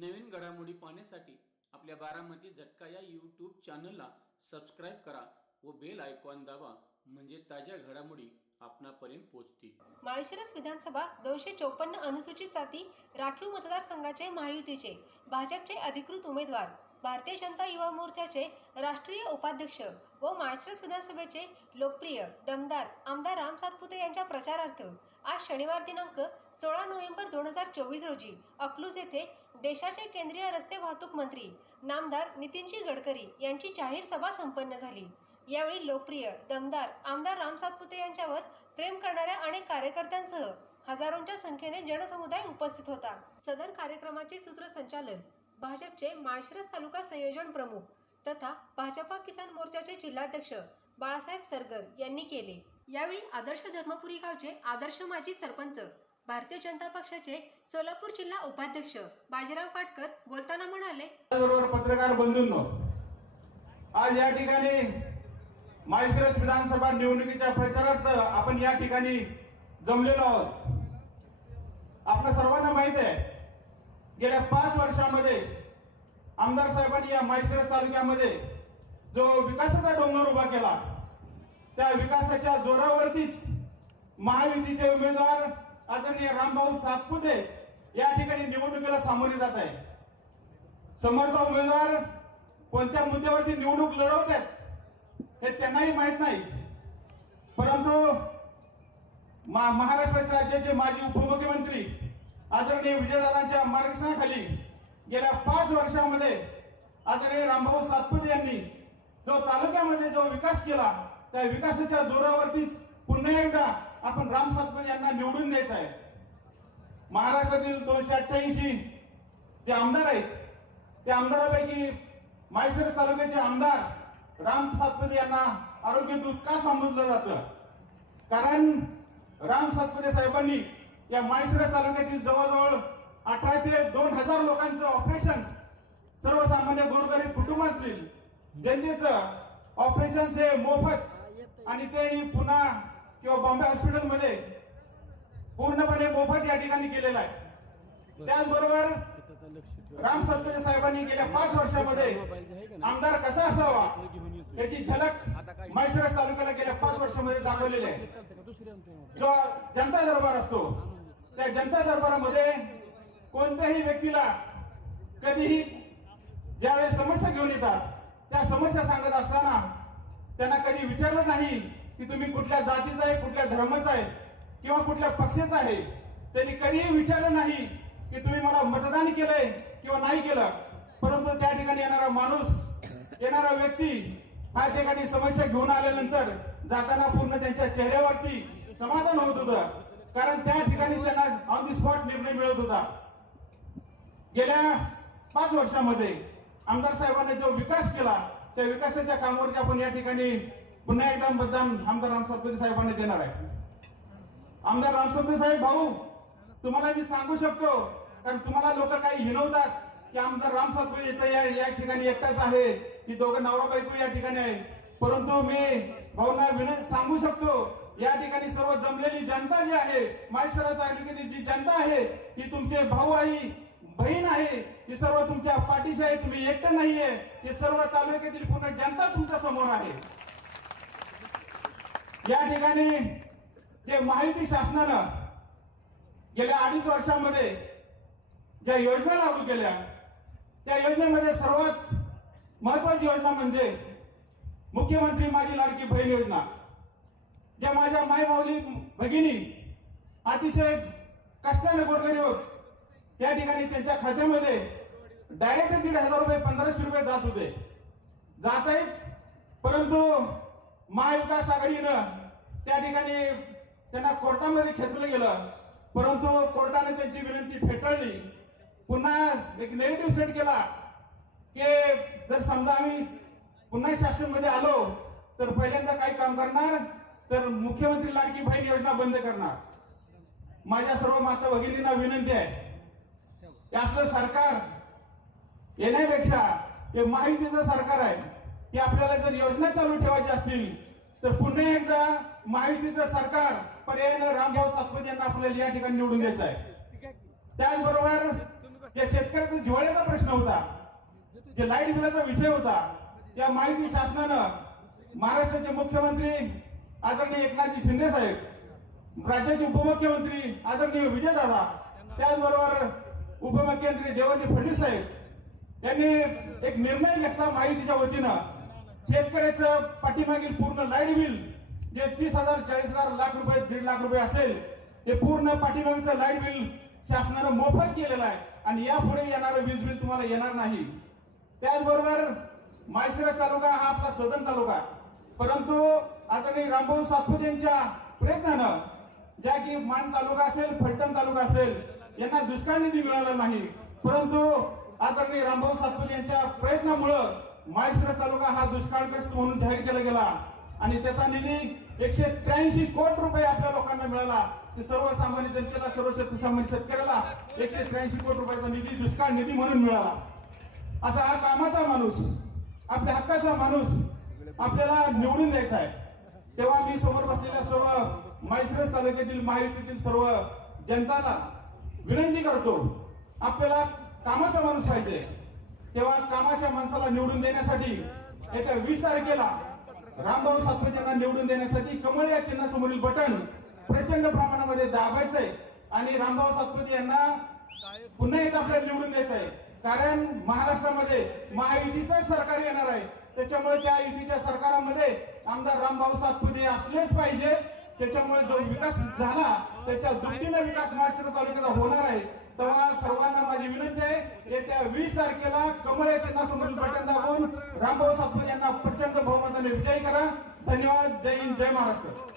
नवीन घडामोडी पाहण्यासाठी आपल्या बारामती झटका या यूट्यूब चॅनलला सबस्क्राईब करा व बेल आयकॉन दाबा, म्हणजे ताज्या घडामोडी आपणापर्यंत पोहोचतील. माळशिरस विधानसभा 254 अनुसूचित जाती राखीव मतदारसंघाचे महायुतीचे भाजपचे अधिकृत उमेदवार, भारतीय जनता युवा मोर्चाचे राष्ट्रीय उपाध्यक्ष व माळशिरस विधानसभेचे लोकप्रिय दमदार आमदार राम सातपुते यांच्या प्रचारार्थ आज शनिवार दिनांक 16 नोव्हेंबर 2024 रोजी अकलूज येथे देशाचे केंद्रीय रस्ते वाहतूक मंत्री नामदार नितीनजी गडकरी यांची जाहीर सभा संपन्न झाली. यावेळी लोकप्रिय दमदार आमदार राम सातपुते यांच्यावर प्रेम करणाऱ्या अनेक कार्यकर्त्यांसह हजारोंच्या संख्येने जनसमुदाय उपस्थित होता. सदर कार्यक्रमाचे सूत्रसंचालन भाजपचे माळशिरस तालुका संयोजन प्रमुख तथा भाजपा किसान मोर्चाचे जिल्हाध्यक्ष बाळासाहेब सरगर यांनी केले. यावेळी आदर्श धर्मपुरी गावचे आदर्श माजी सरपंच, भारतीय जनता पक्षाचे सोलापूर जिल्हा उपाध्यक्ष बाजीराव काटकर बोलताना म्हणाले, पत्रकार बंधूंनो, आज या ठिकाणी माळशिरस विधानसभा निवडणुकीच्या प्रचारार्थ आपण या ठिकाणी जमलेलो आहोत. आपल्या सर्वांना माहित आहे, गेल्या 5 वर्षांमध्ये आमदार साहेबांनी या माळशिरस तालुक्यामध्ये जो विकासाचा डोंगर उभा केला, त्या विकासाच्या जोरावरतीच महायुतीचे उमेदवार आदरणीय रामभाऊ सातपुते या ठिकाणी निवडणुकीला सामोरे जात आहे. समोरचा उमेदवार कोणत्या मुद्द्यावरती निवडणूक लढवतात हे त्यांनाही माहित नाही, परंतु महाराष्ट्र राज्याचे माजी उपमुख्यमंत्री आदरणीय विजयदादांच्या मार्गदर्शनाखाली गेल्या 5 वर्षांमध्ये आदरणीय रामभाऊ सातपुते यांनी जो तालुक्यामध्ये जो विकास केला, त्या विकासाच्या जोरावरतीच पुन्हा एकदा आपण राम सातपुते यांना निवडून द्यायचं आहे. महाराष्ट्रातील 288 जे आमदार आहेत, त्या आमदारापैकी माळशिरस तालुक्याचे आमदार राम सातपुते यांना आरोग्य दूत का संबोधलं जातं? कारण राम सातपुते साहेबांनी या माळशिरस तालुक्यातील जवळजवळ 18 ते 2000 लोकांचं ऑपरेशन, सर्वसामान्य गोरगरीब कुटुंबातील जनतेचं ऑपरेशन हे मोफत, आणि तेही पुणा किंवा बॉम्बे हॉस्पिटलमध्ये पूर्णपणे मोफत या ठिकाणी केलेलं आहे. त्याचबरोबर राम सातपुते साहेबांनी गेल्या 5 वर्षामध्ये आमदार कसा असावा याची झलक माळशिरस तालुक्याला गेल्या 5 वर्षामध्ये दाखवलेली आहे. जो जनता दरबार असतो, त्या जनता दरबारामध्ये कोणत्याही व्यक्तीला कधीही ज्यावेळेस समस्या घेऊन येतात, त्या समस्या सांगत असताना त्यांना कधी विचारलं नाही की तुम्ही कुठल्या जातीचा आहे, कुठल्या धर्माचा आहे किंवा कुठल्या पक्षाचा आहे. त्यांनी कधीही विचारलं नाही की तुम्ही मला मतदान केलंय किंवा नाही केलं, परंतु त्या ठिकाणी येणारा माणूस, येणारा व्यक्ती हा ठिकाणी समस्या घेऊन आल्यानंतर जाताना पूर्ण त्यांच्या चेहऱ्यावरती समाधान होत होतं, कारण त्या ठिकाणी त्यांना ऑन दी स्पॉट निर्णय मिळत होता. गेल्या 5 वर्षामध्ये आमदार साहेबांनी जो विकास केला, त्या विकासाच्या कामावरती आपण या ठिकाणी पुन्हा एकदा मतदान आमदार राम सातपुते साहेबांनी देणार आहे. आमदार राम सातपुते साहेब भाऊ, तुम्हाला मी सांगू शकतो, कारण तुम्हाला लोक काही हिनवतात की आमदार राम सातपुते इथं या ठिकाणी एकटाच आहे, की दोघं नवरा बायको या ठिकाणी आहे, परंतु मी भाऊंना विनंती सांगू शकतो, या ठिकाणी सर्व जमलेली जनता जी आहे, माळशिरस तालुक्यातील जी जनता आहे, ती तुमचे भाऊ आहे, बहीण आहे, ही सर्व तुमच्या पाठीशी आहे. तुम्ही एकटं नाहीये, हे सर्व तालुक्यातील पूर्ण जनता तुमच्या समोर आहे. या ठिकाणी जे महायुती शासनानं गेल्या 2.5 वर्षांमध्ये ज्या योजना लागू केल्या, त्या योजनेमध्ये सर्वात महत्वाची योजना म्हणजे मुख्यमंत्री माझी लाडकी बहीण योजना. ज्या माझ्या मायमाऊली भगिनी अतिशय कष्टाने गोरगरीब या ठिकाणी त्यांच्या खात्यामध्ये डायरेक्ट 1,500 रुपये, 1,500 रुपये जात आहेत, परंतु महाविकास आघाडीनं त्या ठिकाणी त्यांना कोर्टामध्ये खेचलं गेलं, परंतु कोर्टाने त्यांची विनंती फेटाळली. पुन्हा एक नेगेटिव्ह स्टेट केला की जर समजा आम्ही पुन्हा शासनमध्ये आलो तर पहिल्यांदा काय काम करणार, तर मुख्यमंत्री लाडकी बहीण योजना बंद करणार. माझ्या सर्व माता भगिनींना विनंती आहे, असलं सरकार येण्यापेक्षा हे महायुतीचं सरकार आहे, की आपल्याला जर योजना चालू ठेवायची असतील तर पुन्हा एकदा महायुतीचं सरकार पर्यायानं रामभाऊ सातपुते यांना आपल्याला या ठिकाणी निवडून द्यायचं आहे. त्याचबरोबर या शेतकऱ्याचा जिव्हाळ्याचा प्रश्न होता, जे लाईट बिलाचा विषय होता, या माहिती शासनानं महाराष्ट्राचे मुख्यमंत्री आदरणीय एकनाथजी शिंदे साहेब, राज्याचे उपमुख्यमंत्री आदरणीय विजयदादा, त्याचबरोबर उपमुख्यमंत्री देवेंद्र फडणवीस साहेब यांनी एक निर्णय घेतला माहितीच्या वतीनं. शेतकऱ्याचं पाठीमागील पूर्ण लाईट बिल जे 30,000 40,000 लाख रुपये 1.5 लाख रुपये असेल, ते पूर्ण पाठीमागचं लाईट बिल शासनानं मोफत केलेलं आहे आणि यापुढे येणारं वीज बिल तुम्हाला येणार नाही. त्याचबरोबर माळशिरस तालुका हा आपला सदन तालुका, परंतु आदरणीय रामभाऊ सातपुते यांच्या प्रयत्नानं, ज्या की मान तालुका असेल, फलटण तालुका असेल, यांना दुष्काळ निधी मिळाला नाही, परंतु आदरणीय रामभाऊ सातपुते यांच्या प्रयत्नामुळं माळशिरस तालुका हा दुष्काळग्रस्त म्हणून जाहीर केला गेला आणि त्याचा निधी 183 कोटी रुपये आपल्या लोकांना मिळाला. ते सर्वसामान्य जनतेला, सर्वसामान्य शेतकऱ्याला 183 कोटी रुपयाचा निधी दुष्काळ निधी म्हणून मिळाला. असा हा कामाचा माणूस, आपल्या हक्काचा माणूस आपल्याला निवडून द्यायचा आहे. तेव्हा मी समोर बसलेल्या सर्व माळशिरस तालुक्यातील महायुतीतील सर्व जनताला विनंती करतो, आपल्याला कामाचा माणूस पाहिजे. तेव्हा कामाच्या माणसाला निवडून देण्यासाठी येत्या 20 तारखेला रामभाऊ सातपुते यांना निवडून देण्यासाठी कमळ या चिन्हासमोरील बटन प्रचंड प्रमाणामध्ये दाबायचंय आणि रामभाऊ सातपुते यांना पुन्हा एकदा आपल्याला निवडून द्यायचंय. कारण महाराष्ट्रामध्ये महायुतीचं सरकार येणार आहे, त्याच्यामुळे त्या युतीच्या सरकारामध्ये आमदार रामभाऊ सातपुते असलेच पाहिजे. त्याच्यामुळे जो विकास झाला त्याच्या दुपटीने विकास माळशिरस तालुक्याचा होणार आहे. तेव्हा सर्वांना माझी विनंती आहे, येत्या 20 तारखेला कमळ या चिन्हासमोरील बटन दाबून रामभाऊ सातपुते यांना प्रचंड बहुमताने विजयी करा. धन्यवाद. जय हिंद, जय महाराष्ट्र.